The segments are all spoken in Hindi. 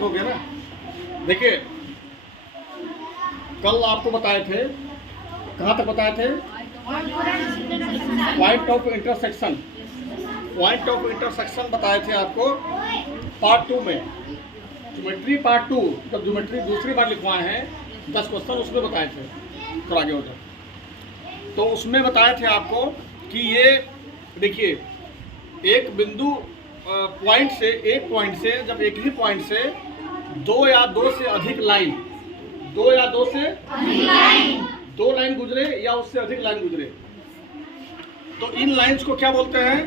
हो गया ना। देखिए कल आपको बताए थे, कहाँ तक बताए थे? Point of intersection, point of intersection बताए थे आपको पार्ट 2 में। ज्योमेट्री पार्ट 2, जब ज्योमेट्री दूसरी बार लिखवाए हैं 10 क्वेश्चन उसमें बताए थे, थोड़ा आगे होता तो उसमें बताए थे आपको कि ये देखिए एक बिंदु पॉइंट से, एक पॉइंट से, जब एक ही पॉइंट से दो या दो से अधिक लाइन, दो या दो से दो लाइन गुजरे या उससे अधिक लाइन गुजरे, तो इन लाइंस को क्या बोलते हैं?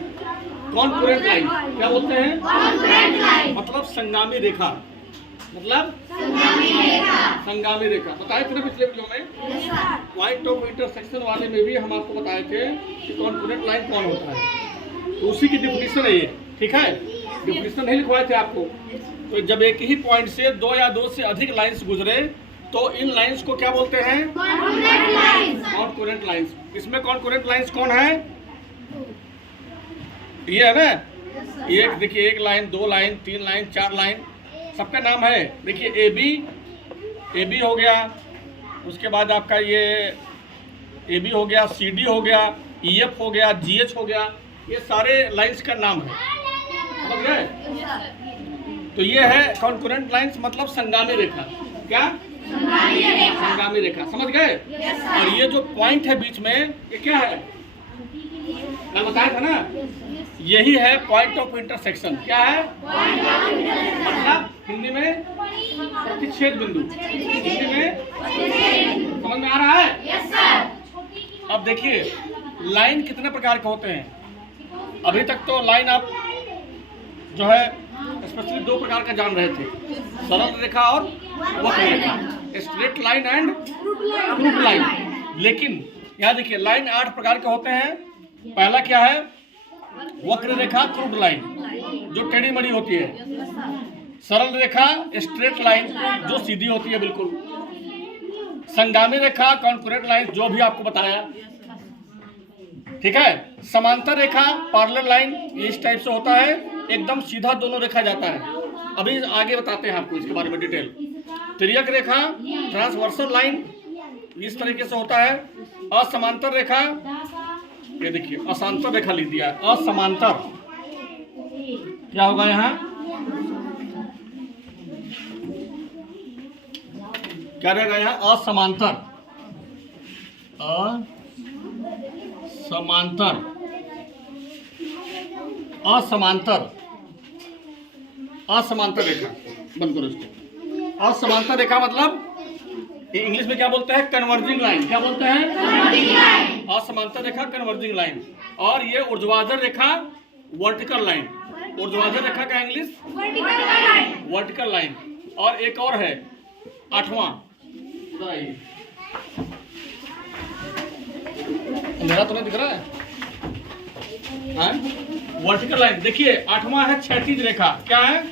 Concurrent line. क्या बोलते हैं? Concurrent line. मतलब संगामी रेखा, मतलब संगामी रेखा। बताए थे ना पिछले वीडियो में। पॉइंट ऑफ इंटरसेक्शन वाले में भी हम आपको बताए थे कि कॉन्करेंट लाइन कौन होता है, तो उसी की डिफिनीशन है ये। ठीक है, डिफिनीशन नहीं लिखवाए थे आपको। तो जब एक ही पॉइंट से दो या दो से अधिक लाइंस गुजरे तो इन लाइंस को क्या बोलते हैं? Concurrent lines. इसमें कॉन्करेंट लाइंस कौन है? ये है ना। ये देखिए, एक लाइन, दो लाइन, तीन लाइन, चार लाइन, सबका नाम है। देखिए ए बी हो गया, उसके बाद आपका ये ए बी हो गया, सी डी हो गया, ई एफ हो गया, जी एच हो गया, ये सारे लाइंस का नाम है। समझ गए? तो ये है कॉन्करेंट लाइंस, मतलब संगामी रेखा। क्या? संगामी रेखा। समझ गए? और ये जो पॉइंट है बीच में, ये क्या है? मैं बताया था ना, यही है पॉइंट ऑफ इंटरसेक्शन। क्या है? मतलब हिंदी में प्रतिच्छेद बिंदु। हिंदी में समझ में आ रहा है? Yes sir. अब देखिए लाइन कितने प्रकार के होते हैं। अभी तक तो लाइन आप जो है स्पेशली दो प्रकार का जान रहे थे, सरल रेखा और वक्र रेखा, straight line and curved line. लेकिन यहाँ देखिए लाइन 8 प्रकार के होते हैं। पहला क्या है? वक्र रेखा, क्रूड लाइन जो टेढ़ी मड़ी होती है, सरल रेखा, स्ट्रेट लाइन जो सीधी होती है बिल्कुल, संगामी रेखा, कॉन्करेंट लाइन जो भी आपको बताया। ठीक है, समांतर रेखा, पैरेलल लाइन, इस टाइप से होता है, एकदम सीधा दोनों रेखा जाता है। अभी आगे बताते हैं आपको इसके बारे में डिटेल। तिर्यक रेखा, ट्रांसवर्सल लाइन, इस तरीके से होता है। असमांतर रेखा, ये देखिए असांतर रेखा लिख दिया है, असमांतर। क्या होगा यहाँ? क्या रहेगा यहाँ? असमांतर, असमांतर, असमांतर, असमांतर रेखा। बंद करो इसको। असमांतर रेखा मतलब इंग्लिश में क्या बोलते हैं? Converging line. क्या बोलते हैं? Converging line. असमांतर रेखा, कन्वर्जिंग लाइन। और ये ऊर्ध्वाधर रेखा, वर्टिकल लाइन। ऊर्ध्वाधर रेखा का इंग्लिश वर्टिकल लाइन। और एक और है 8वां, मेरा तो नहीं दिख रहा है, वर्टिकल लाइन। देखिए 8वां है क्षैतिज रेखा। क्या है?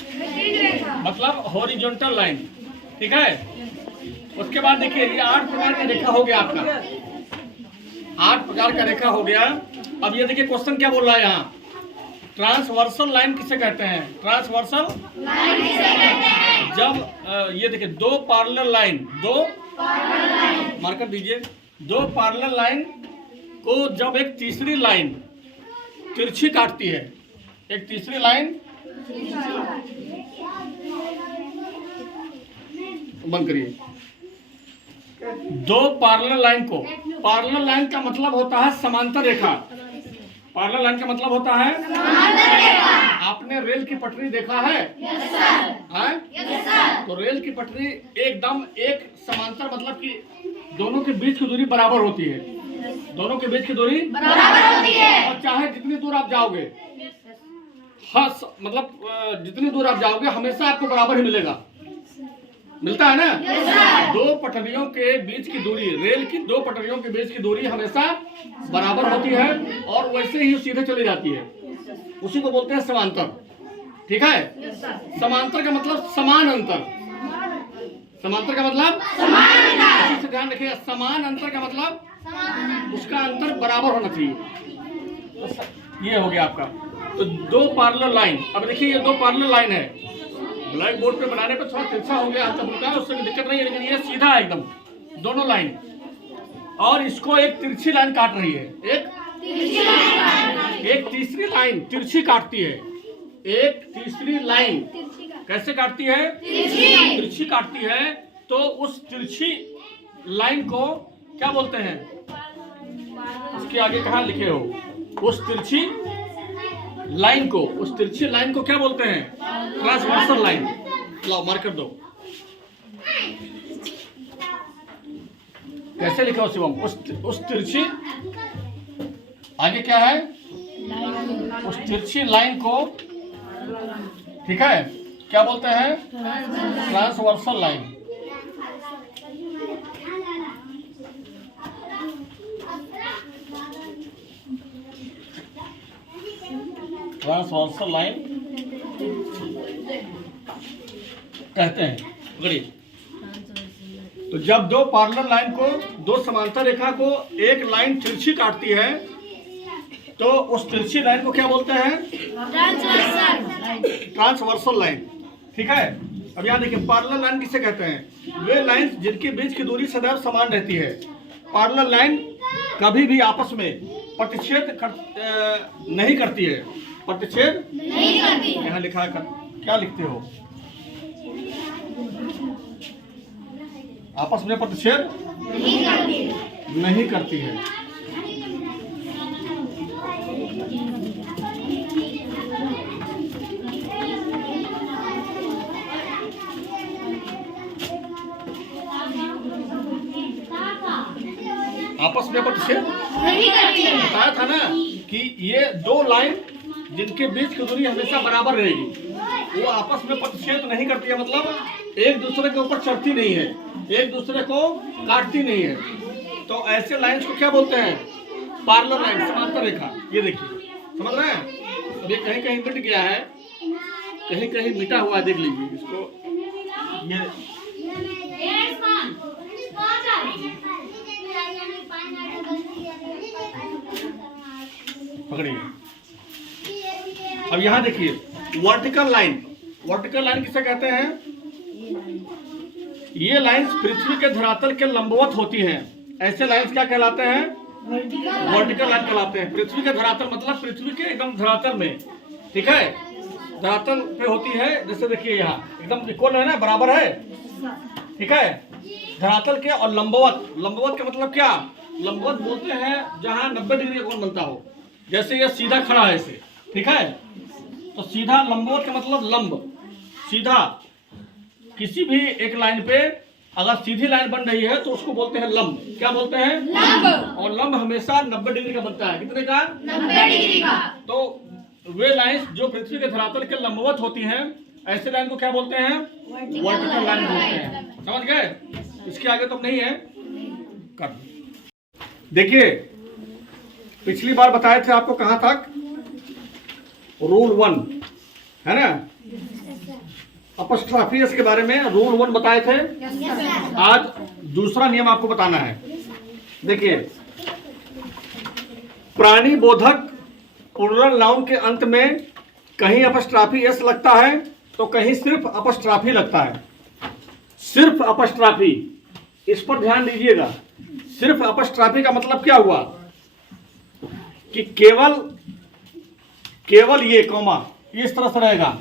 मतलब हॉरिजॉन्टल लाइन। ठीक है, उसके बाद देखिए ये 8 प्रकार का रेखा हो गया आपका, 8 प्रकार का रेखा हो गया। अब ये देखिए क्वेश्चन क्या बोल रहा है यहाँ? ट्रांसवर्सल लाइन किसे कहते हैं? ट्रांसवर्सल लाइन किसे कहते हैं? जब ये देखिए दो पैरेलल लाइन, दो मार्कर दीजिए, दो पैरेलल लाइन को जब एक तीसरी लाइन तिरछी काटती है, एक तीसरी लाइन, बंद करिए, दो पैरेलल लाइन को, पैरेलल लाइन का मतलब होता है समांतर रेखा। पैरेलल लाइन का मतलब होता है समांतर रेखा। आपने रेल की पटरी देखा है? Yes sir. Yes sir. तो रेल की पटरी एकदम एक समांतर, मतलब कि दोनों के बीच की दूरी बराबर होती है। दोनों के बीच की दूरी बराबर होती है। और चाहे जितनी दूर आप जाओगे, हाँ मतलब जितनी दूर आप जाओगे हमेशा आपको बराबर ही मिलेगा, मिलता है ना। दो पटरियों के बीच की दूरी, रेल की दो पटरियों के बीच की दूरी हमेशा बराबर होती है और वैसे ही सीधे चली जाती है, उसी को बोलते हैं समांतर। ठीक है, समांतर का मतलब समान अंतर, समांतर का मतलब समान अंतर। इसी से ध्यान रखिए, समान अंतर का मतलब उसका अंतर बराबर होना चाहिए। तो ये हो गया आपका। तो दो पैरेलल लाइन। अब देखिए ये दो पैरेलल लाइन है, ब्लैक बोर्ड पे बनाने पे थोड़ा तिरछा हो गया, हल्का फुल्का, उससे दिक्कत नहीं है, लेकिन ये सीधा है एकदम दोनों लाइन। और इसको एक तिरछी लाइन काट रही है, एक तीसरी लाइन तिरछी काटती है। एक तीसरी लाइन कैसे काटती है? तिरछी काटती है। तो उस तिरछी लाइन को क्या बोलते हैं? इसके आगे कहाँ लिखे हो? उस तिरछी लाइन को क्या बोलते हैं? Transversal line. लाओ मार्कर दो। कैसे लिखा हो शिवम? उस तिरछी आगे क्या है? उस तिरछी लाइन को, ठीक है, क्या बोलते हैं? Transversal line. ट्रांसवर्सल लाइन कहते हैं। गणित तो जब दो पैरेलल लाइन को, दो समांतर रेखा को एक लाइन तिरछी काटती है तो उस तिरछी लाइन को क्या बोलते हैं? Transversal line. ठीक है। अब यहाँ देखिए, पैरेलल लाइन किसे कहते हैं? वे लाइन जिनके बीच की दूरी सदैव समान रहती है। पैरेलल लाइन कभी भी आपस में प्रतिच्छेद नहीं करती है। प्रतिच्छेद नहीं करती है। यहाँ लिखा है, क्या लिखते हो? आपस में प्रतिच्छेद नहीं करती है। आपस में प्रतिच्छेद नहीं करती है। बताया था ना कि ये दो लाइन जिनके बीच की दूरी हमेशा बराबर रहेगी, वो आपस में प्रतिच्छेद नहीं करती है, मतलब एक दूसरे के ऊपर चढ़ती नहीं है, एक दूसरे को काटती नहीं है। तो ऐसे लाइंस को क्या बोलते हैं? पैरेलल लाइन, समांतर रेखा। ये देखिए, समझ रहे हैं? अब ये कहीं कहीं मिट गया है, कहीं कहीं मिटा हुआ, देख लीजिए इसको। ये पकड़िए। अब यहाँ देखिए, वर्टिकल लाइन। वर्टिकल लाइन किसे कहते हैं? ये लाइंस पृथ्वी के धरातल के लंबवत होती हैं। ऐसे लाइंस क्या कहलाते हैं? वर्टिकल लाइन कहलाते हैं। पृथ्वी के धरातल मतलब पृथ्वी के एकदम धरातल में, ठीक है, धरातल पे होती है। जैसे देखिए यहाँ एकदम इक्वल है ना, बराबर है, ठीक है, धरातल के। और लंबवत, लंबवत का मतलब क्या? लंबवत बोलते हैं जहाँ 90 डिग्री का कोण बनता हो। जैसे ये सीधा खड़ा है ऐसे, ठीक है, तो सीधा। लंबवत का मतलब लंब, सीधा। किसी भी एक लाइन पे अगर सीधी लाइन बन रही है तो उसको बोलते हैं लंब। क्या बोलते हैं? लंब। और लंब हमेशा 90 डिग्री का बनता है। कितने का? 90 डिग्री का। तो वे लाइंस जो पृथ्वी के धरातल के लंबवत होती हैं, ऐसे लाइन को क्या बोलते हैं? वर्टिकल लाइन बोलते हैं। समझ गए? इसके आगे तो नहीं है। कर देखिए, पिछली बार बताए थे आपको कहां तक? रूल 1 है ना, अपस्ट्रॉफी के बारे में रूल 1 बताए थे। आज दूसरा नियम आपको बताना है। देखिए, प्राणी बोधक प्लूरल नाउन के अंत में कहीं अपस्ट्रॉफी एस लगता है तो कहीं सिर्फ अपस्ट्रॉफी लगता है। सिर्फ अपस्ट्रॉफी, इस पर ध्यान दीजिएगा। सिर्फ अपस्ट्रॉफी का मतलब क्या हुआ कि केवल ये कॉमा इस तरह से रहेगा,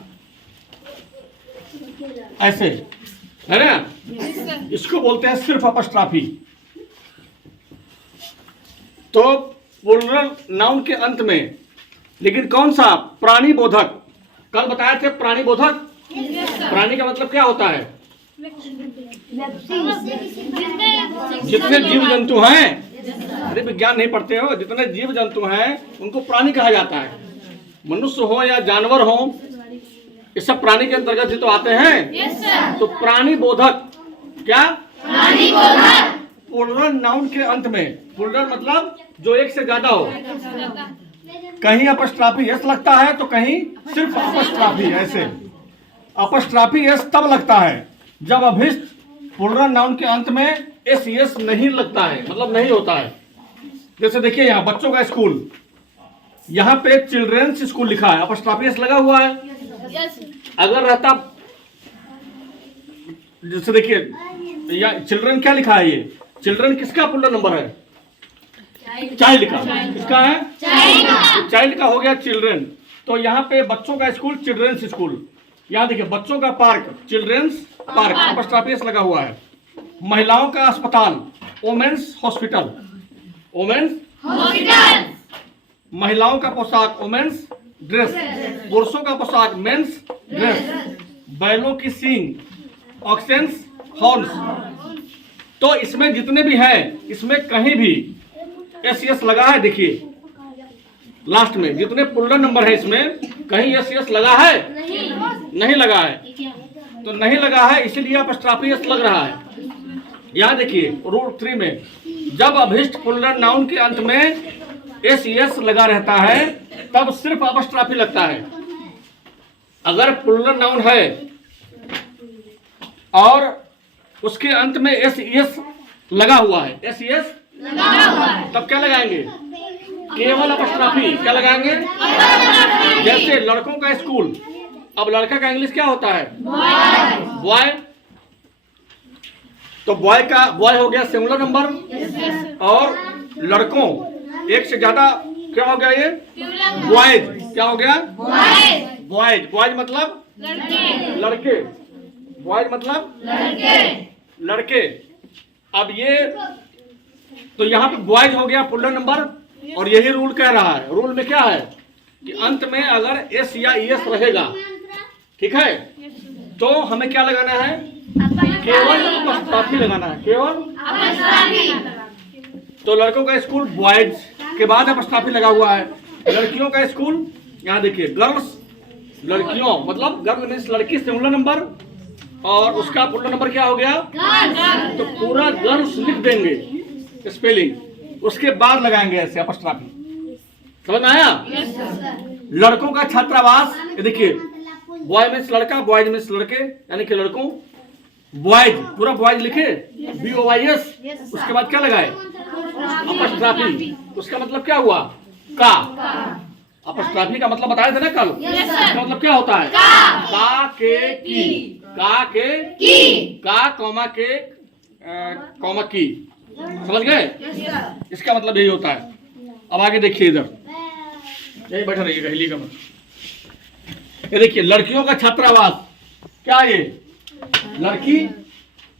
ऐसे, है ना? इसको बोलते हैं सिर्फ अपस्ट्रॉफी। तो प्लूरल नाउन के अंत में, लेकिन कौन सा? प्राणी बोधक। कल बताए थे प्राणी बोधक। प्राणी का मतलब क्या होता है? जितने जीव जंतु हैं, अरे विज्ञान नहीं पढ़ते हो, जितने जीव जंतु हैं उनको प्राणी कहा जाता है। मनुष्य हो या जानवर हो, ये सब प्राणी के अंतर्गत ही तो आते हैं। तो प्राणी बोधक, क्या? प्राणी बोधक प्लूरल नाउन के अंत में। प्लूरल मतलब जो एक से ज्यादा हो, कहीं अपस्ट्रॉफी एस लगता है तो कहीं सिर्फ अपस्ट्रॉफी। ऐसे अपस्ट्रॉफी एस तब लगता है जब अभिष्ट प्लूरल नाउन के अंत में एस एस नहीं लगता है, मतलब नहीं होता है। जैसे देखिए यहाँ बच्चों का स्कूल, यहाँ पे चिल्ड्रेंस स्कूल लिखा है, अपस्ट्रॉफी एस लगा हुआ है। अगर रहता जैसे देखिए यहाँ चिल्ड्रन क्या लिखा है, ये चिल्ड्रन किसका पुल्लर नंबर है? चाइल्ड का। किसका है? चाइल्ड का हो गया चिल्ड्रन। तो यहाँ पे बच्चों का स्कूल चिल्ड्रंस स्कूल। यहाँ देखिए बच्चों का पार्क चिल्ड्रंस पार्क, अपॉस्ट्रोफी लगा हुआ है। महिलाओं का अस्पताल वोमेन्स हॉस्पिटल, वोमेन्स हॉस्पिटल। महिलाओं का पोशाक वोमेन्स ड्रेस, पुरुषों का पोशाक मेंस ड्रेस। बैलों की सींग ऑक्सेंस हॉर्न्स। तो इसमें जितने भी हैं, इसमें कहीं भी एस लगा है? देखिए लास्ट में जितने पुल्लर नंबर है इसमें कहीं एस लगा है? नहीं लगा है। तो नहीं लगा है इसीलिए अपॉस्ट्रोफी एस लग रहा है। यहाँ देखिए रूल 3 में जब अभिष्ट पुल्लर नाउन के अंत में एस लगा रहता है तब सिर्फ अपॉस्ट्रोफी लगता है। अगर पुल्लर नाउन है और उसके अंत में एस लगा हुआ है, एस तब क्या लगाएंगे? केवल अपॉस्ट्रोफी। क्या लगाएंगे? जैसे लड़कों का स्कूल, अब लड़का का इंग्लिश क्या होता है? बॉय। तो बॉय का बॉय हो गया सिंगुलर नंबर, और लड़कों एक से ज्यादा क्या हो गया? ये बॉयज। क्या हो गया? बॉयज। बॉयज मतलब लड़के, बॉयज मतलब लड़के। अब ये तो यहाँ पे बॉयज हो गया पुल्लर नंबर, और यही रूल कह रहा है। रूल में क्या है कि अंत में अगर एस या ईएस रहेगा, ठीक है, तो हमें क्या लगाना है? केवल अपॉस्ट्रोफी लगाना है, केवल। तो लड़कों का स्कूल बॉयज के बाद अपॉस्ट्रोफी लगा हुआ है। लड़कियों का स्कूल यहाँ देखिए गर्ल्स, लड़कियों मतलब गर्ल मीन्स लड़की सिंगुलर नंबर, और उसका पुल्लर नंबर क्या हो गया? तो पूरा गर्ल्स लिख देंगे स्पेलिंग, उसके बाद लगाएंगे ऐसे अपॉस्ट्रोफी। समझ में आया? लड़कों का छात्रावास, ये देखिए बॉय मीन्स लड़का, बॉयज मीन्स लड़के, यानी कि लड़कों बॉयज, पूरा बॉयज लिखे BOYS, उसके बाद क्या लगाए? अपॉस्ट्रोफी। उसका मतलब क्या हुआ? का। अपॉस्ट्रोफी का मतलब बताए थे ना कल। इसका मतलब क्या होता है? का के की, का के की, का कॉमा के कॉमा की। समझ गए? इसका मतलब यही होता है। अब आगे देखिए, इधर यही बैठा रहिएगा, हिलिएगा मत। ये देखिए लड़कियों का छात्रावास, क्या ये? लड़की,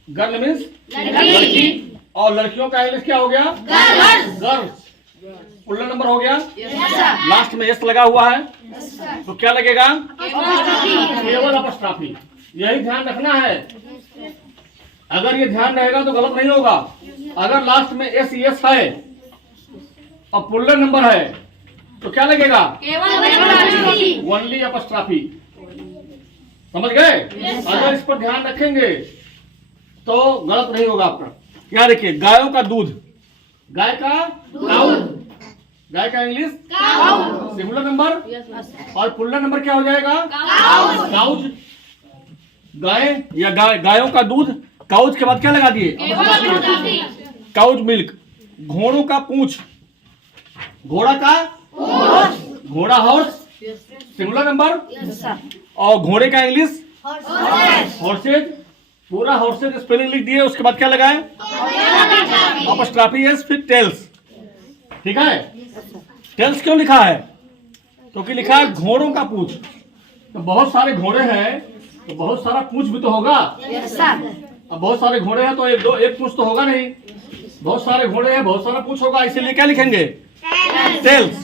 गर्ल मीन्स लड़की, और लड़कियों का इंग्लिश क्या हो गया? गर्ल्स। पुल्लर नंबर हो गया। लास्ट में एस लगा हुआ है, तो क्या लगेगा? केवल अपॉस्ट्रोफी। यही ध्यान रखना है। अगर ये ध्यान रहेगा तो गलत नहीं होगा। अगर लास्ट में एस है और पुल्लर नंबर है तो क्या लगेगा? Only apostrophe. समझ गए? अगर इस पर ध्यान रखेंगे तो गलत नहीं होगा आपका। क्या देखिए गायों का दूध, गाय का काऊ, गाय का इंग्लिश सिंगुलर नंबर, और पुल्लर नंबर क्या हो जाएगा? काउज। गाय या गायों का दूध, काउज के बाद क्या लगा दिए? Cow's milk. घोड़ों का पूंछ, घोड़ा का घोड़ा हॉर्स सिंगुलर नंबर, और घोड़े का इंग्लिश हॉर्सेज। पूरा हॉर्सेज स्पेलिंग लिख दिए, उसके बाद क्या लगाए? अपॉस्ट्रोफी एस, फिर टेल्स। ठीक है? टेल्स क्यों लिखा है? क्योंकि लिखा है घोड़ों का पूंछ। तो बहुत सारे घोड़े हैं तो बहुत सारा पूंछ भी तो होगा। अब बहुत सारे घोड़े हैं तो एक पूंछ तो होगा नहीं। बहुत सारे घोड़े हैं, बहुत सारा पूंछ होगा, इसीलिए क्या लिखेंगे? टेल्स।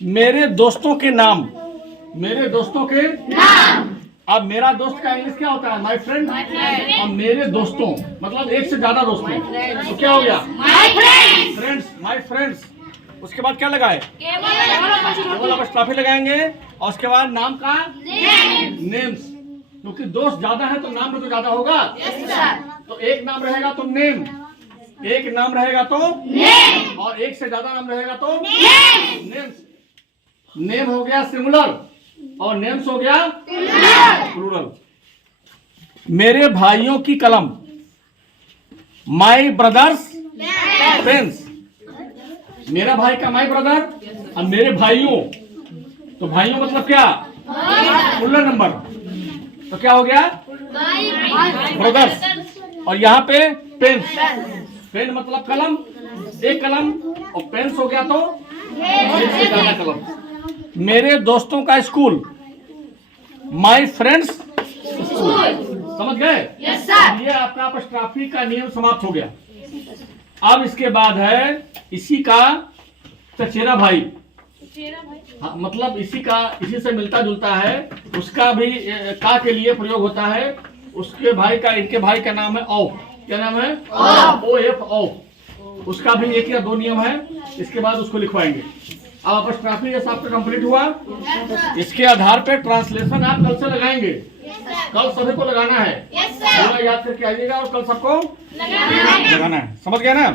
मेरे दोस्तों के नाम, मेरे दोस्तों के नाम। अब मेरा दोस्त का इंग्लिश क्या होता है? My friend. अब मेरे दोस्तों मतलब एक से ज्यादा दोस्तों, तो क्या हो गया? Friends, my friends. उसके बाद क्या लगाए? केवल अपॉस्ट्रोफी लगाएंगे, और उसके बाद नाम का नेम्स। क्योंकि दोस्त ज्यादा है तो नाम भी तो ज्यादा होगा। तो एक नाम रहेगा तो नेम, एक नाम रहेगा तो नेम, और एक से ज्यादा नाम रहेगा तो नेम्स। नेम हो गया सिंगुलर और नेम्स हो गया प्लूरल। मेरे भाइयों की कलम, माय ब्रदर्स पेन्स। मेरा भाई का माय ब्रदर, और मेरे भाइयों, तो भाइयों मतलब क्या? Plural number. तो क्या हो गया? ब्रदर्स। और यहाँ पे पेन, पेन मतलब कलम, एक कलम, और पेन्स हो गया तो एक से ज्यादा कलम। मेरे दोस्तों का स्कूल, माई फ्रेंड्स स्कूल। समझ गए? ये आपका अपस्ट्रॉफी का नियम समाप्त हो गया। अब इसके बाद है इसी का चचेरा भाई। हाँ, मतलब इसी से मिलता जुलता है, उसका भी का के लिए प्रयोग होता है। उसके भाई का, इनके भाई का नाम है औ। क्या नाम है? OF, औ। उसका भी एक या दो नियम है, इसके बाद उसको लिखवाएंगे। अब अपस्ट्रॉफी जैसा आपका कंप्लीट हुआ। इसके आधार पे ट्रांसलेशन आप कल से लगाएंगे। कल सभी को लगाना है, पूरा याद करके आइएगा और कल सबको लगाना है। समझ गया ना?